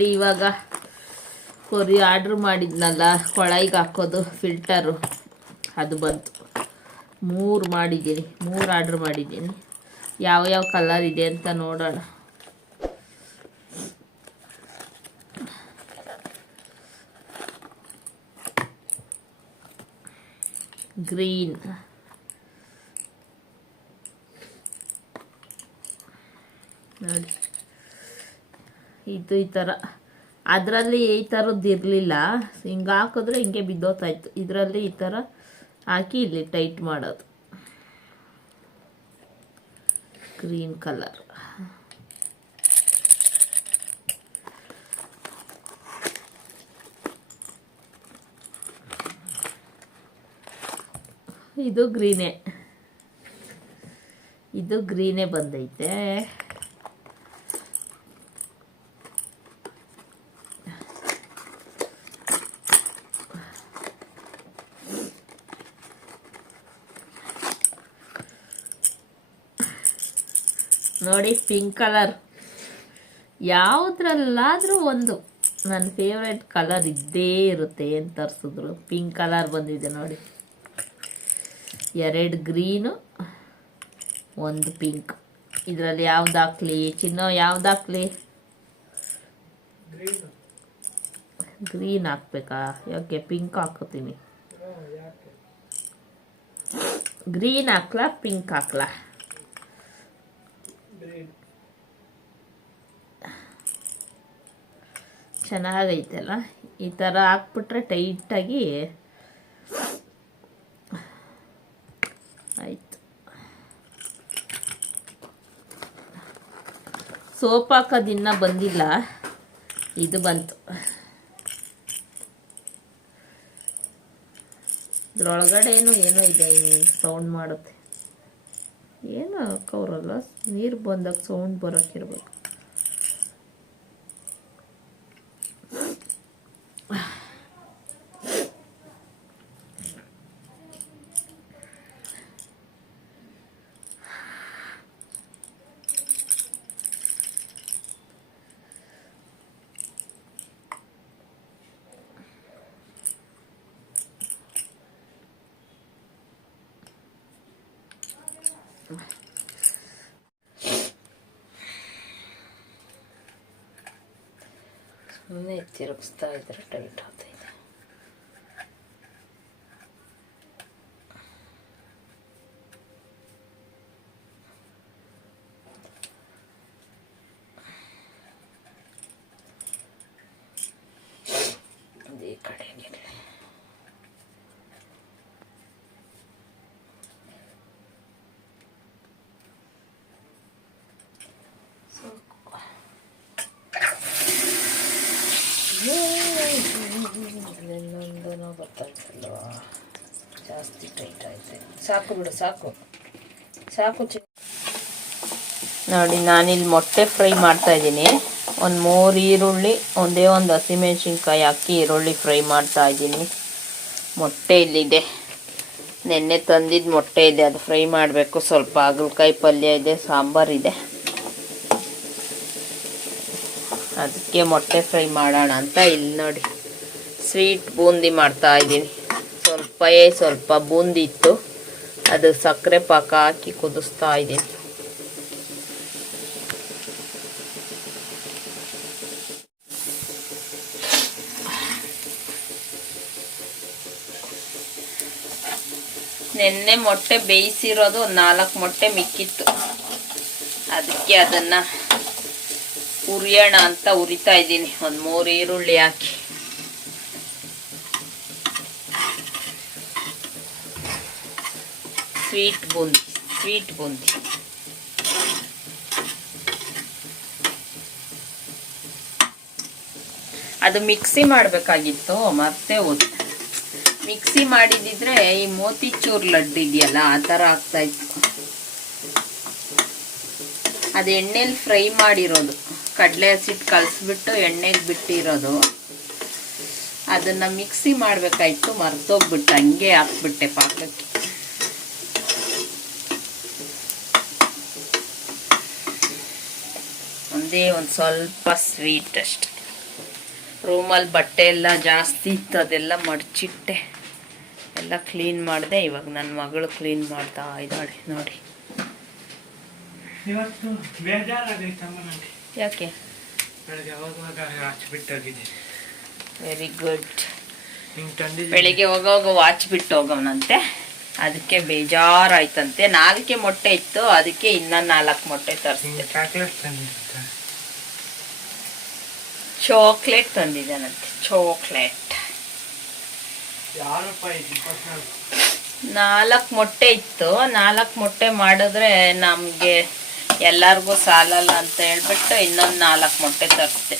ನೋಡಿ ಇವಾಗ ಕೊರಿ ಆರ್ಡ್ರ್ ಮಾಡಿದ್ನಲ್ಲ, ಕೊಳಾಯಿಗೆ ಹಾಕೋದು ಫಿಲ್ಟರು ಅದು ಬಂತು. ಮೂರು ಮಾಡಿದ್ದೀನಿ, ಮೂರು ಆರ್ಡ್ರ್ ಮಾಡಿದ್ದೀನಿ. ಯಾವ ಯಾವ ಕಲರ್ ಇದೆ ಅಂತ ನೋಡೋಣ. ಗ್ರೀನ್. ನೋಡಿ. ಇದು ಈ ಥರ ಅದರಲ್ಲಿ ಈ ಥರದ್ದು ಇರಲಿಲ್ಲ. ಹಿಂಗೆ ಹಾಕಿದ್ರೆ ಹಿಂಗೆ ಬಿದ್ದೋತಾಯ್ತು. ಇದರಲ್ಲಿ ಈ ಥರ ಹಾಕಿ ಇಲ್ಲಿ ಟೈಟ್ ಮಾಡೋದು. Green colour. ಇದು ಗ್ರೀನೇ. ಇದು ಗ್ರೀನೇ ಬಂದೈತೆ. ನೋಡಿ ಪಿಂಕ್ ಕಲರ್ ಯಾವುದ್ರಲ್ಲಾದರೂ ಒಂದು ನನ್ನ ಫೇವ್ರೆಟ್ ಕಲರ್ ಇದ್ದೇ ಇರುತ್ತೆ ಏನು ತರಿಸಿದ್ರು. ಪಿಂಕ್ ಕಲರ್ ಬಂದಿದೆ ನೋಡಿ. ಎರಡು ಗ್ರೀನು ಒಂದು ಪಿಂಕ್ ಇದರಲ್ಲಿ ಯಾವ್ದು ಹಾಕ್ಲಿ? ಚಿನ್ನ ಯಾವ್ದು ಹಾಕ್ಲಿ? ಗ್ರೀನ್ ಹಾಕ್ಬೇಕಾ? ಯಾಕೆ ಪಿಂಕ್ ಹಾಕೋತೀನಿ. ಗ್ರೀನ್ ಹಾಕ್ಲಾ ಪಿಂಕ್ ಹಾಕ್ಲಾ? ಚೆನ್ನಾಗೈತಲ್ಲ? ಈ ಥರ ಹಾಕ್ಬಿಟ್ರೆ ಟೈಟಾಗಿ ಆಯಿತು. ಸೋಪ್ ಹಾಕೋದು ಇನ್ನೂ ಬಂದಿಲ್ಲ. ಇದು ಬಂತು. ಇದ್ರೊಳಗಡೆ ಏನು ಏನೋ ಇದೆ ಸೌಂಡ್ ಮಾಡುತ್ತೆ. ಏನು ಹಾಕವ್ರಲ್ಲ ನೀರು ಬಂದಾಗ ಸೌಂಡ್ ಬರೋಕ್ಕಿರ್ಬೇಕು हमने चिरक स्टाइल तरह टाइट होते ಜಾಸ್ತಿ ಟೈಟ್ ಆಯ್ತೆ. ಸಾಕು ಬಿಡು, ಸಾಕು. ಸಾಕು ನೋಡಿ, ನಾನಿಲ್ಲಿ ಮೊಟ್ಟೆ ಫ್ರೈ ಮಾಡ್ತಾ ಇದ್ದೀನಿ. ಒಂದು ಮೂರು ಈರುಳ್ಳಿ, ಒಂದೇ ಒಂದು ಹಸಿಮೆಣ್ಸಿನ್ಕಾಯಿ ಹಾಕಿ ಈರುಳ್ಳಿ ಫ್ರೈ ಮಾಡ್ತಾ ಇದ್ದೀನಿ. ಮೊಟ್ಟೆ ಇಲ್ಲಿದೆ. ನೆನ್ನೆ ತಂದಿದ್ದ ಮೊಟ್ಟೆ ಇದೆ, ಅದು ಫ್ರೈ ಮಾಡಬೇಕು. ಸ್ವಲ್ಪ ಹಾಗಲಕಾಯಿ ಪಲ್ಯ ಇದೆ ಸಾಂಬಾರಿದೆ ಅದಕ್ಕೆ ಮೊಟ್ಟೆ ಫ್ರೈ ಮಾಡೋಣ ಅಂತ ಇಲ್ಲಿ ನೋಡಿ. ಸ್ವೀಟ್ ಬೂಂದಿ ಮಾಡ್ತಾ ಇದ್ದೀನಿ. ಸ್ವಲ್ಪ ಸ್ವಲ್ಪ ಬೂಂದಿ ಇತ್ತು. ಅದು ಸಕ್ಕರೆ ಪಾಕ ಹಾಕಿ ಕುದಿಸ್ತಾ ಇದ್ದೀನಿ. ನೆನ್ನೆ ಮೊಟ್ಟೆ ಬೇಯಿಸಿರೋದು ಒಂದು ನಾಲ್ಕು ಮೊಟ್ಟೆ ಮಿಕ್ಕಿತ್ತು. ಅದಕ್ಕೆ ಅದನ್ನ ಉರಿಯೋಣ ಅಂತ ಉರಿತಾ ಇದ್ದೀನಿ. ಒಂದು ಮೂರು ಈರುಳ್ಳಿ ಹಾಕಿ. ಸ್ವೀಟ್ ಬೂಂದಿ ಸ್ವೀಟ್ ಬೂಂದಿ ಅದು ಮಿಕ್ಸಿ ಮಾಡಬೇಕಾಗಿತ್ತು, ಮತ್ತೆ ಹೋದ್ ಮಿಕ್ಸಿ ಮಾಡಿದಿದ್ರೆ ಈ ಮೋತಿಚೂರ್ ಲಡ್ಡು ಇದೆಯಲ್ಲ, ಆ ಥರ ಆಗ್ತಾ ಇತ್ತು. ಅದು ಎಣ್ಣೆಲಿ ಫ್ರೈ ಮಾಡಿರೋದು. ಕಡಲೆ ಹಸಿಟ್ಟು ಕಲಿಸ್ಬಿಟ್ಟು ಎಣ್ಣೆಗೆ ಬಿಟ್ಟಿರೋದು. ಅದನ್ನು ಮಿಕ್ಸಿ ಮಾಡಬೇಕಾಯ್ತು, ಮರ್ತೋಗ್ಬಿಟ್ಟು, ಹಂಗೆ ಹಾಕ್ಬಿಟ್ಟೆ ಪಾಕಕ್ಕೆ. ಒಂದೇ ಒಂದು ಸ್ವಲ್ಪ ಸ್ವೀಟ್ ಅಷ್ಟೆ. ರೂಮಲ್ಲಿ ಬಟ್ಟೆ ಎಲ್ಲ ಜಾಸ್ತಿ ಇತ್ತು ಅದೆಲ್ಲ ಮಡಚಿಟ್ಟೆ. ಎಲ್ಲ ಕ್ಲೀನ್ ಮಾಡಿದೆ ಇವಾಗ ನನ್ನ ಮಗಳು ಕ್ಲೀನ್ ಮಾಡ್ತಾ ಇದ್ದಾಳೆ ನೋಡಿ. ಯಾಕೆ? ವೆರಿ ಗುಡ್ ಬೆಳಿಗ್ಗೆ ಹೋಗೋವಾಗ ವಾಚ್ ಬಿಟ್ಟು ಹೋಗೋಣಂತೆ. ಅದಕ್ಕೆ ಬೇಜಾರಾಯ್ತಂತೆ. ನಾಲ್ಕೆ ಮೊಟ್ಟೆ ಇತ್ತು ಅದಕ್ಕೆ ಇನ್ನ ನಾಲ್ಕು ಮೊಟ್ಟೆ ತರಿಸಿದೆ. ಹಿಂಗೆ ಚಾಕ್ಲೇಟ್ ತಂದಿದ್ದ ಚಾಕ್ಲೇಟ್ ತಂದಿದ್ದಾನಂತೆ ಚಾಕ್ಲೇಟ್ ನಾಲ್ಕು ಮೊಟ್ಟೆ ಇತ್ತು. ನಾಲ್ಕು ಮೊಟ್ಟೆ ಮಾಡಿದ್ರೆ ನಮಗೆ ಎಲ್ಲರಿಗೂ ಸಾಲಲ್ಲ ಅಂತ ಹೇಳ್ಬಿಟ್ಟು ಇನ್ನೊಂದು ನಾಲ್ಕು ಮೊಟ್ಟೆ ತರಿಸ್ದೆ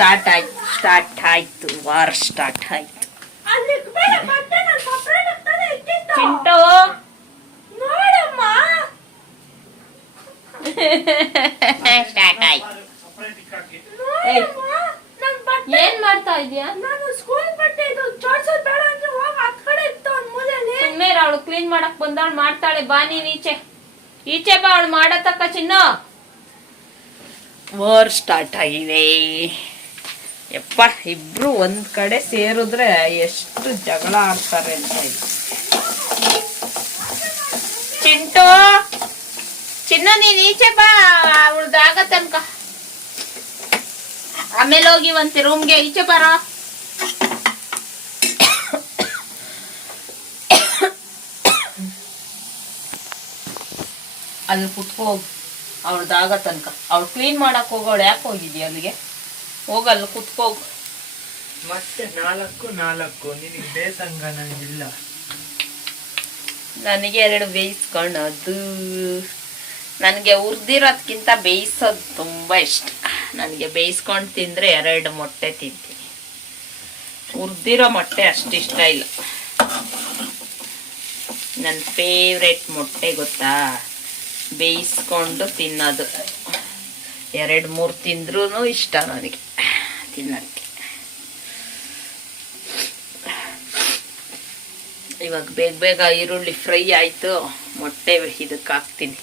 ಸ್ಟಾರ್ಟ್ ಆಯ್ತು ಸ್ಟಾರ್ಟ್ ಆಯ್ತು. ವಾರ್ ಸ್ಟಾರ್ಟ್ ಆಯ್ತು ಚಿಂಟು! ಸ್ಟಾರ್ಟ್ ಆಯ್ತು. ಏನ್ ಮಾಡ್ತಾ ಇದೀಯಾ ನಾನು ಸ್ಕೂಲ್ ಬಟ್ಟೆ ಇದು ಜೋಡ್ಸೋದ್ ಬೇಡ ಅಂದ್ರೆ ಹೋಗ್ ಆ ಕಡೆ ಇತ್ತು ಒಂದ್ ಮೂಲೆಯಲ್ಲಿ ಸುಮ್ಮನೆ ಅವಳು ಕ್ಲೀನ್ ಮಾಡಕ್ ಬಂದವಳು ಮಾಡ್ತಾಳೆ. ಬಾ ನೀನ್ ಈಚೆ. ಈಚೆ ಬಾ ಅವಳು ಮಾಡತಕ್ಕ ಚಿನ್ನ. ವಾರ್ ಸ್ಟಾರ್ಟ್ ಆಗಿದೆ. ಯಪ್ಪ, ಇಬ್ರು ಒಂದ್ ಕಡೆ ಸೇರಿದ್ರೆ ಎಷ್ಟು ಜಗಳ ಆಡ್ತಾರೆ ಅಂತ ಚಿಂಟು, ಚಿನ್ನ, ನೀನ್ ಈಚೆ ಬಾ ಅವಳ್ದಾಗ ತನಕ. ಆಮೇಲೆ ಹೋಗಿ ಒಂದ್ ರೂಮ್ಗೆ ಈಚೆ ಬರೋ. ಅಲ್ಲಿ ಕುತ್ಕೋ ಅವಳ್ದಾಗ ತನಕ. ಅವ್ಳು ಕ್ಲೀನ್ ಮಾಡಕ್ ಹೋಗೋಳು, ಯಾಕೆ ಹೋಗಿದ್ಯಾ ಅಲ್ಲಿಗೆ? ಹೋಗಲ್ಲ ಕುತ್ಕೋಗು ಮತ್ತೆ ನಾಲ್ಕು ನಾಲ್ಕು ನಿನಗೆ ಬೇಸಂಗ ನನಗಿಲ್ಲ ನನಗೆ ಎರಡು ಬೇಯಿಸ್ಕೊಳ್ಳೋದು ನನಗೆ ಉರ್ದಿರೋದ್ಕಿಂತ ಬೇಯಿಸೋದು ತುಂಬ ಇಷ್ಟ. ನನಗೆ ಬೇಯಿಸ್ಕೊಂಡು ತಿಂದರೆ ಎರಡು ಮೊಟ್ಟೆ ತಿಂತೀನಿ. ಉರ್ದಿರೋ ಮೊಟ್ಟೆ ಅಷ್ಟಿಷ್ಟ ಇಷ್ಟ ಇಲ್ಲ. ನನ್ನ ಫೇವ್ರೆಟ್ ಮೊಟ್ಟೆ ಗೊತ್ತಾ? ಬೇಯಿಸ್ಕೊಂಡು ತಿನ್ನೋದು. ಎರಡು ಮೂರು ತಿಂದ್ರೂ ಇಷ್ಟ ನನಗೆ. ತಿನ್ನೋಕ್ಕೆ ಇವಾಗ ಬೇಗ ಬೇಗ ಈರುಳ್ಳಿ ಫ್ರೈ ಆಯಿತು ಮೊಟ್ಟೆ ಇದಕ್ಕೆ ಹಾಕ್ತೀನಿ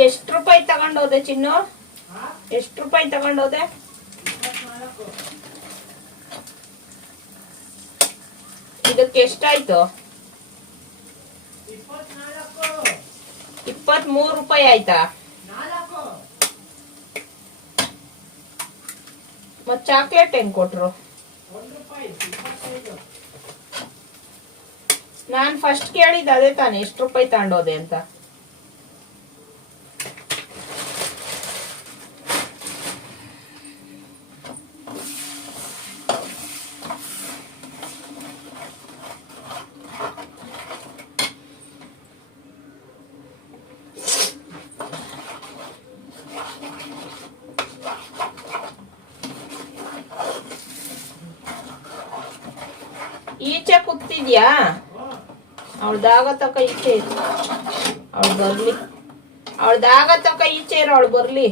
ಎಷ್ಟು ರೂಪಾಯಿ ತಗೊಂಡೋದೆ ಚಿನ್ನು? ಎಷ್ಟು ರೂಪಾಯಿ ತಗೊಂಡೋದೆ? ಇದಕ್ಕೆ ಎಷ್ಟಾಯ್ತು? ಇಪ್ಪತ್ ಮೂರು ರೂಪಾಯಿ ಆಯ್ತಾ? ಮತ್ ಚಾಕ್ಲೇಟ್ ಹೆಂಗ್ ಕೊಟ್ರು? ನಾನ್ ಫಸ್ಟ್ ಕೇಳಿದ ಅದೇ ತಾನೆ, ಎಷ್ಟು ರೂಪಾಯಿ ತಗೊಂಡೋದೆ ಅಂತ. ಈಚೆ ಕೂತಿದ್ಯಾ? ಅವಳ್ದಾಗ ತಕ ಈಚೆ ಇರು. ಅವಳು ಬರ್ಲಿ. ಅವಳ್ದಾಗ ತಕ ಈಚೆ ಇರು, ಅವಳು ಬರ್ಲಿ.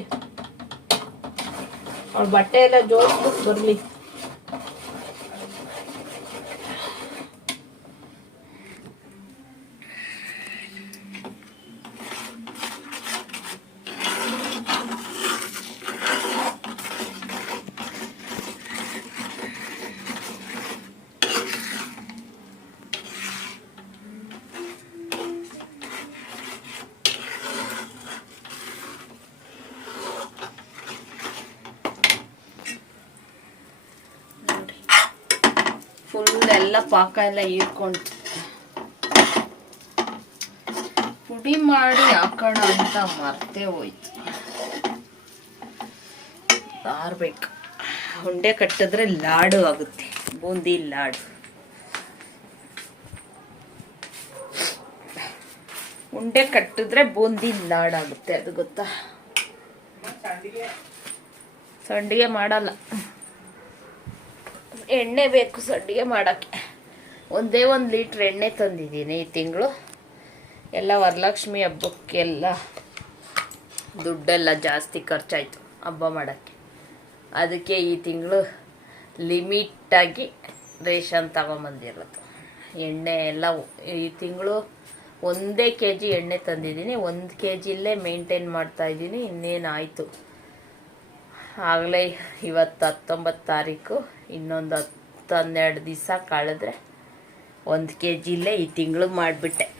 ಅವಳ ಬಟ್ಟೆ ಎಲ್ಲ ಜೋಡಿಸ್ಬಿಟ್ಟು ಬರ್ಲಿ. ಪಾಕ ಎಲ್ಲ ಹೀರ್ಕೊಂಡು ಪುಡಿ ಮಾಡಿ ಹಾಕೋಣ ಅಂತ ಮರ್ತೇ ಹೋಯ್ತು. ಆರ್ಬೇಕು ಉಂಡೆ ಕಟ್ಟಿದ್ರೆ ಲಾಡು ಆಗುತ್ತೆ. ಬೂಂದಿ ಲಾಡು. ಉಂಡೆ ಕಟ್ಟಿದ್ರೆ ಬೂಂದಿ ಲಾಡಾಗುತ್ತೆ ಅದು ಗೊತ್ತಾ? ಸಂಡಿಗೆ ಮಾಡಲ್ಲ. ಎಣ್ಣೆ ಬೇಕು ಸಂಡಿಗೆ ಮಾಡೋಕ್ಕೆ. ಒಂದೇ ಒಂದು ಲೀಟ್ರ್ ಎಣ್ಣೆ ತಂದಿದ್ದೀನಿ ಈ ತಿಂಗಳು. ಎಲ್ಲ ವರಲಕ್ಷ್ಮಿ ಹಬ್ಬಕ್ಕೆಲ್ಲ ದುಡ್ಡೆಲ್ಲ ಜಾಸ್ತಿ ಖರ್ಚಾಯಿತು ಹಬ್ಬ ಮಾಡೋಕ್ಕೆ. ಅದಕ್ಕೆ ಈ ತಿಂಗಳು ಲಿಮಿಟಾಗಿ ರೇಷನ್ ತಗೊಂಬಂದಿರೋದು. ಎಣ್ಣೆ ಎಲ್ಲ ಈ ತಿಂಗಳು ಒಂದೇ ಕೆ ಜಿ ಎಣ್ಣೆ ತಂದಿದ್ದೀನಿ. ಒಂದು ಕೆ ಜಿಲ್ಲೇ ಮೇಂಟೈನ್ ಮಾಡ್ತಾಯಿದ್ದೀನಿ ಇನ್ನೇನಾಯಿತು? ಆಗಲೇ ಇವತ್ತು ಹತ್ತೊಂಬತ್ತು ತಾರೀಕು. ಇನ್ನೊಂದು ಹತ್ತು ಹನ್ನೆರಡು ದಿವಸ ಕಳೆದ್ರೆ ಒಂದು ಕೆ ಜಿಲ್ಲೇ ಈ ತಿಂಗಳು ಮಾಡಿಬಿಟ್ಟೆ.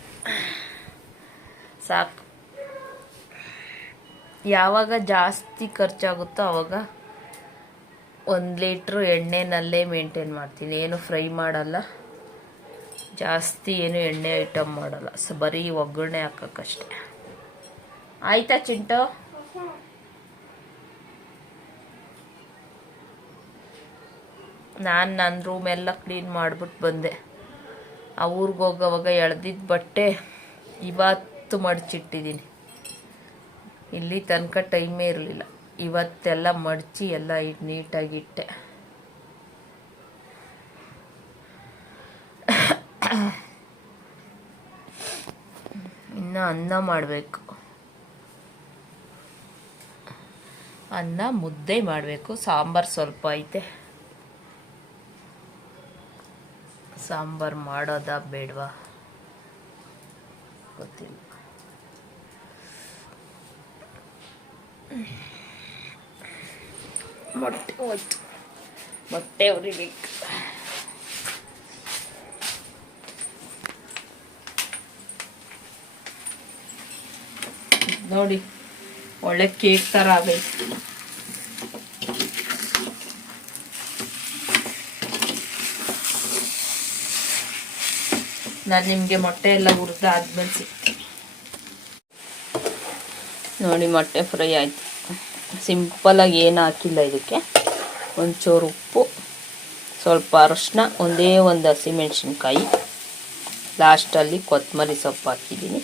ಸಾಕು. ಯಾವಾಗ ಜಾಸ್ತಿ ಖರ್ಚಾಗುತ್ತೋ ಆವಾಗ ಒಂದು ಲೀಟ್ರು ಎಣ್ಣೆನಲ್ಲೇ ಮೇಂಟೈನ್ ಮಾಡ್ತೀನಿ. ಏನು ಫ್ರೈ ಮಾಡಲ್ಲ. ಜಾಸ್ತಿ ಏನು ಎಣ್ಣೆ ಐಟಮ್ ಮಾಡಲ್ಲ. ಸೊ ಬರೀ ಒಗ್ಗರಣೆ ಹಾಕೋಕ್ಕಷ್ಟೆ. ಆಯ್ತಾ ಚಿಂಟು? ನಾನು ನನ್ನ ರೂಮೆಲ್ಲ ಕ್ಲೀನ್ ಮಾಡಿಬಿಟ್ಟು ಬಂದೆ. ಆ ಊರಿಗೆ ಹೋಗೋವಾಗ ಎಳ್ದಿದ್ದ ಬಟ್ಟೆ ಇವತ್ತು ಮಡಚಿಟ್ಟಿದ್ದೀನಿ ಇಲ್ಲಿ ತನಕ ಟೈಮೇ ಇರಲಿಲ್ಲ. ಇವತ್ತೆಲ್ಲ ಮಡಚಿ ಎಲ್ಲ ನೀಟಾಗಿಟ್ಟೆ ಇನ್ನು ಅನ್ನ ಮಾಡಬೇಕು. ಅನ್ನ ಮುದ್ದೆ ಮಾಡಬೇಕು. ಸಾಂಬಾರು ಸ್ವಲ್ಪ ಐತೆ. ಸಾಂಬಾರು ಮಾಡೋದಾ ಬೇಡವಾ? ಗೊತ್ತಿಲ್ಲ. ಮೊಟ್ಟೆ ಹೋಯ್ತು. ಮೊಟ್ಟೆ ಹೊರಿಬೇಕು ನೋಡಿ ಒಳ್ಳೆ ಕೇಕ್ ಥರ ಆಗೈತೆ ನಾನು ನಿಮಗೆ ಮೊಟ್ಟೆ ಎಲ್ಲ ಹುರಿದು ಆದ್ಮೇಲೆ ಸಿಗ್ತೀನಿ. ನೋಡಿ, ಮೊಟ್ಟೆ ಫ್ರೈ ಆಯಿತು. ಸಿಂಪಲಾಗಿ ಏನು ಹಾಕಿಲ್ಲ ಇದಕ್ಕೆ. ಒಂಚೂರು ಉಪ್ಪು, ಸ್ವಲ್ಪ ಅರಶಿನ, ಒಂದೇ ಒಂದು ಹಸಿಮೆಣ್ಸಿನ್ಕಾಯಿ. ಲಾಸ್ಟಲ್ಲಿ ಕೊತ್ತಂಬರಿ ಸೊಪ್ಪು ಹಾಕಿದ್ದೀನಿ.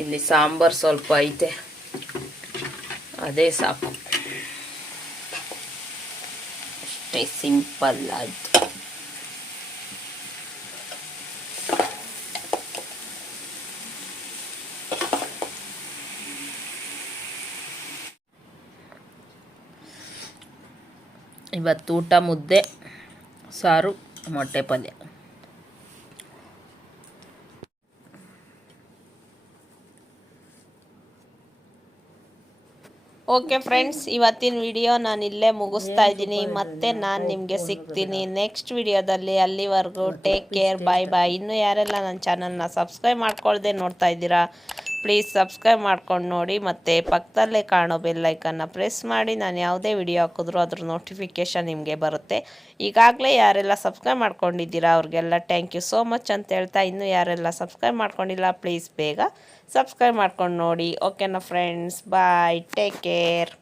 ಇಲ್ಲಿ ಸಾಂಬಾರು ಸ್ವಲ್ಪ ಐತೆ. ಅದೇ ಸಾಕು. ಅಷ್ಟೇ ಸಿಂಪಲ್ ಆಯಿತು ಇವತ್ತು ಊಟ, ಮುದ್ದೆ, ಸಾರು, ಮೊಟ್ಟೆ ಪಲ್ಯ. ಓಕೆ ಫ್ರೆಂಡ್ಸ್ ಇವತ್ತಿನ ವಿಡಿಯೋ ನಾನು ಇಲ್ಲೇ ಮುಗಿಸ್ತಾ ಇದ್ದೀನಿ. ಮತ್ತೆ ನಾನು ನಿಮಗೆ ಸಿಗ್ತೀನಿ ನೆಕ್ಸ್ಟ್ ವಿಡಿಯೋದಲ್ಲಿ ಅಲ್ಲಿವರೆಗೂ ಟೇಕ್ ಕೇರ್ ಬಾಯ್ ಬಾಯ್ ಇನ್ನೂ ಯಾರೆಲ್ಲ ನನ್ನ ಚಾನಲ್ನ ಸಬ್ಸ್ಕ್ರೈಬ್ ಮಾಡ್ಕೊಳ್ದೆ ನೋಡ್ತಾ ಇದ್ದೀರಾ ಪ್ಲೀಸ್ ಸಬ್ಸ್ಕ್ರೈಬ್ ಮಾಡ್ಕೊಂಡು ನೋಡಿ, ಮತ್ತು ಪಕ್ಕದಲ್ಲೇ ಕಾಣೋ ಬೆಲ್ಲೈಕನ್ನು ಪ್ರೆಸ್ ಮಾಡಿ. ನಾನು ಯಾವುದೇ ವಿಡಿಯೋ ಹಾಕಿದ್ರೂ ಅದ್ರ ನೋಟಿಫಿಕೇಷನ್ ನಿಮಗೆ ಬರುತ್ತೆ. ಈಗಾಗಲೇ ಯಾರೆಲ್ಲ ಸಬ್ಸ್ಕ್ರೈಬ್ ಮಾಡ್ಕೊಂಡಿದ್ದೀರಾ, ಅವ್ರಿಗೆಲ್ಲ ಥ್ಯಾಂಕ್ ಯು ಸೋ ಮಚ್ ಅಂತ ಹೇಳ್ತಾ ಇನ್ನೂ ಯಾರೆಲ್ಲ ಸಬ್ಸ್ಕ್ರೈಬ್ ಮಾಡ್ಕೊಂಡಿಲ್ಲ ಪ್ಲೀಸ್ ಬೇಗ ಸಬ್ಸ್ಕ್ರೈಬ್ ಮಾಡ್ಕೊಂಡು ನೋಡಿ. ಓಕೆನಾ ಫ್ರೆಂಡ್ಸ್ ಬಾಯ್ ಟೇಕ್ ಕೇರ್